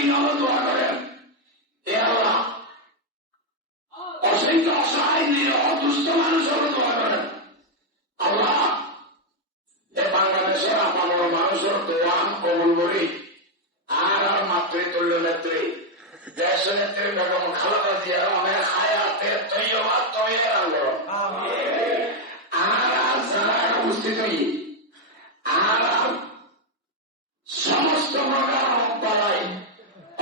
দিনও দোয়া করেন, এ আল্লাহ অসংখ্য অসহায় নিরহ দুস্থ মানুষেরও দোয়া করেন। আল্লাহ এ বাংলাদেশের আপামর মানুষের দোয়া কবুল করি। আর মাতৃতুল্য নেত্রী দেশ নেত্রী বেগম খালেদা জিয়ার অনেক হায়াতের তৈয়বাদ তৈরি আনলো। আর যারা উপস্থিত হই আর সমস্ত প্রকার পালাই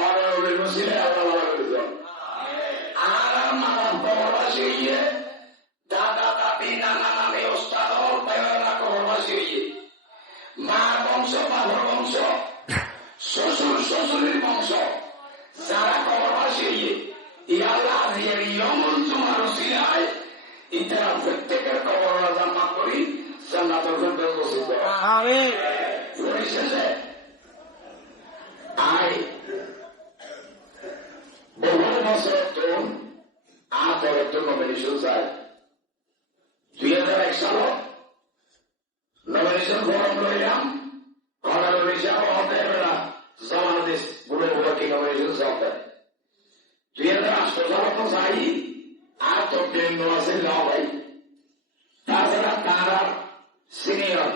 অরবির মুসিলে আর মানব প্রবাসী হইয়ে দাদা দাদি নানা নানি ওস্তাদ বেলা প্রবাসী হইয়ে মা বংশ বাবর বংশ শ্বশুর শ্বশুরের বংশ যারা প্রবাসী হইয়ে ইয়াল্লাহ আজিয়ার ইয়মুল জুমার উসিলায় ইতারা প্রত্যেকের কবর জামা করি জান্নাতুল ফেরদাউস নসিব করো। আমিন। পরিশেষে আই বহু বছর তো আতরের জন্য নমিনেশন চাই। 2001 সাল নমিনেশন ফর্ম লইলাম অনারেবল হিসাবে অতেরা জামানদিস গুলো কি নমিনেশন চলতে 2008 সাল তো চাই আর তো ট্রেন আছে যাও ভাই। তাছাড়া তারা সিনিয়র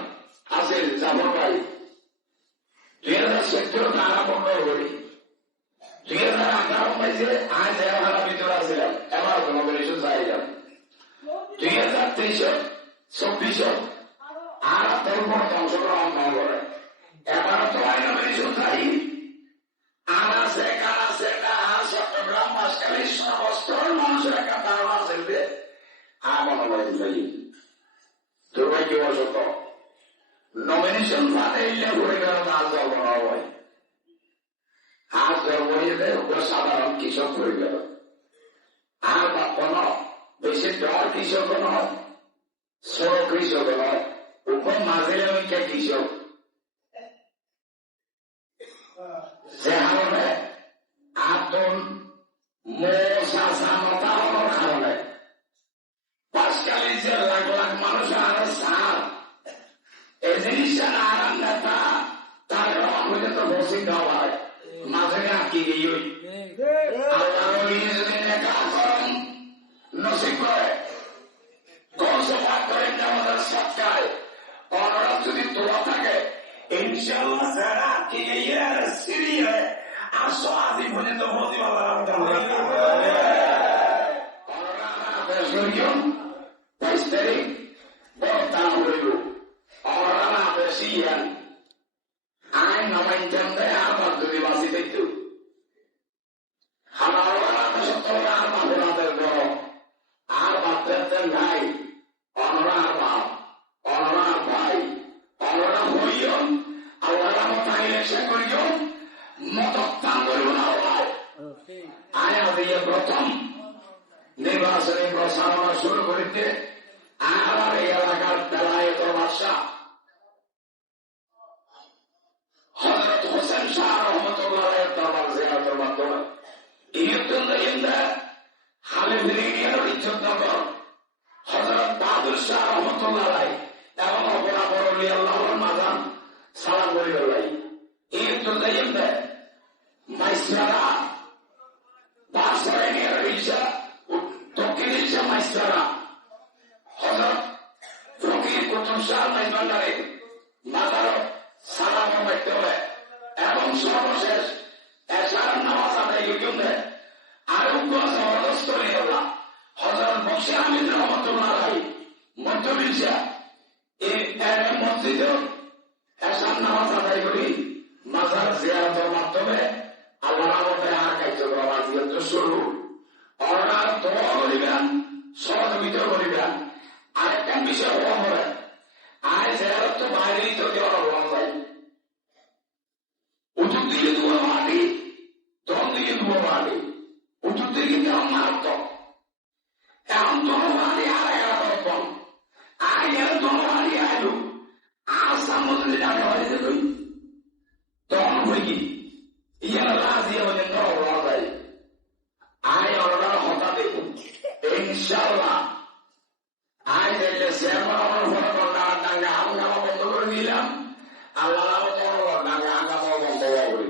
আছে জাফর ভাই 2014 তারা বন্ধ করি 2018 পাইছে আজ এবার ভিতরে আসছিলাম এবার নমিনেশন চাইলাম 2023-24 আর তোর কোনো অংশগ্রহণ না করে এবার তো নমিনেশন চাই আর আছে কার আছে চট্টগ্রাম মাসকালী সর্বস্তর মানুষের একটা ধারণা চলবে আমার চাই দুর্ভাগ্যবশত নমিনেশন পাতে ঘুরে গেল আজ জন্ম হয় আজ জন্ম সাধারণ কৃষক হয়ে গেল আর কোন বেশি ডর কৃষক নয় ছোট কৃষক নয় উপর মাঝে কৃষক যে কারণে আতন মশা সামতানোর কারণে পাঁচকালী যে লাখ লাখ মানুষ আর সার এই জিনিসটা আরাম নেতা তার হইলে তো বসে দেওয়া হয় মাঝে আঁকি গিয়ে আল্লাহ যদি নেতা করেন নসিব করে গসভা করেন আমাদের সৎকায় অনরা যদি তোলা থাকে ইনশাআল্লাহ যারা আঁকি গিয়ে সিরিয়ে আসো আদি পর্যন্ত Mojib Pasteri, Bortano Ribu, Orana Persian, I know my tender Harvard University too. Hanara Sotora Maburata Go, Arba Tetanai, Honorama, Honora Pai, Honora Hoyon, Alarama Securion, Mototango. I have the Broton. নির্বাচনী প্রচারণা শুরু করিতে আমার এই এলাকার বেলায়েত বাদশা হযরত হোসেন শাহ রহমতুল্লাহ দরবার জিয়ারতের মাধ্যমে হালিফিনের ইজ্জতনগর হযরত বাহাদুর শাহ রহমতুল্লাহ এবং অপরাপর আল্লাহর মাজান সালাম করিলাই ইয়ুতুল্লাহ মাইসরা বাসরাইনের রিজা দক্ষিণের যে মাইস্তারা হযরত ফকির প্রথম শাহ মাইজভান্ডারে মাদার সালাম করতে হবে এবং সর্বশেষ এশার নামাজ আদায় করতে আরোগ্য জবরদস্ত হয়ে গেল হযরত বশির আহমেদ রহমতুল্লাহ মধ্যবিশা এই মসজিদে এশার নামাজ আদায় করি মাজার জিয়ারতের মাধ্যমে আল্লাহর রহমতে আর কার্যক্রম আজকে শুরু অর্ডার দোয়া করিবেন সহযোগিতা করিবেন আরেকটা বিষয় হওয়া হবে আর জিয়ারত তো বাইরেই তো দেওয়া হওয়া যায় উঁচুর দিকে দুটো মাটি দম দিকে দুটো মাটি উঁচুর দিকে কেমন মারাত্মক এখন দুটো মাটি আর এগারো আর এর দুটো মাটি আইলু আর সামনে জানে হয়েছে তুই তখন হয়ে কি ইয়ার রাজিয়া হয়ে হওয়া যায় আয় অর্ডার হঠাৎ ইনশাআল্লাহ আয় দেখলে শেয়ার আমার ফোন করলাম ডাঙ্গা হাঙ্গামা বন্ধ করে নিলাম আল্লাহ ডাঙ্গা হাঙ্গামা বন্ধ করে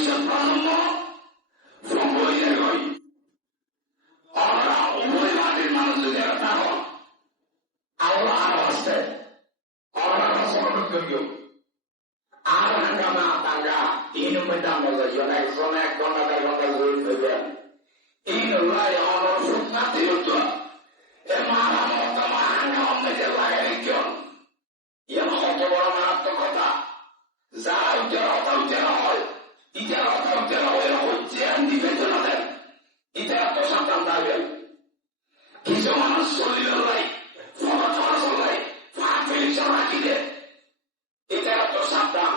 ভবিষ্যৎ প্রজন্ম ফঙ্গইয়ে গই ওরা উভয় মাটির মানুষ যদি একটা হন আল্লাহ আরো আসতে ওরা সমর্থযোগ্য আর হাঙ্গামা তাঙ্গা ইনু মেদাম মজাইন একজন এক ঘন্টা দেড় ঘন্টা জড়িত হইবেন ইনু লাই অনর ফুটনা দিলত এ মারা মতমা হাঙ্গাম মেজে লাগাই কেন ইয়ে কত বড় মারাত্মক কথা যারা উঠেরা হয় ইটারা হচ্ছে নিবেদন দেন ইটারা তো সাবধান থাকবেন কিছু মানুষ শরীর লাই ফলা চলাই ফেলিশন রাখি দে ইটারা তো সাবধান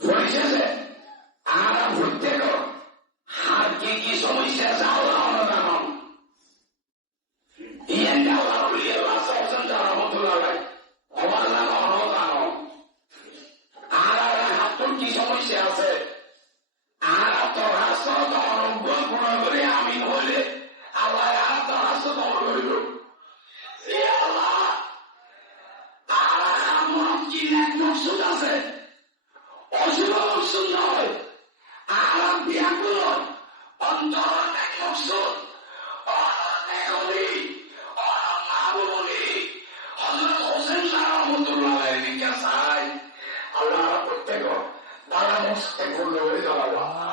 পরিশেষে আর প্রত্যেক হার কি সমস্যা যাও জানান ইয়ান আল্লাহ আল্লাহ সাহসান যারা রহমতুল্লাহ অবাক জানো কি সমস্যা আছে আর তোর রাষ্ট্র অনুগ্রহ পূর্ণ করে আমি হইলে আল্লাহ আর তোর রাষ্ট্র দমন করিল আর কি এক মকসুদ আছে অশুভ মকসুদ নয় আর ব্যাকুল অন্তর এক মকসুদ হোসেন শাহ রহমতুল্লাহ বিজ্ঞান সাহায্য আল্লাহ প্রত্যেক Vamos, en un lugar de la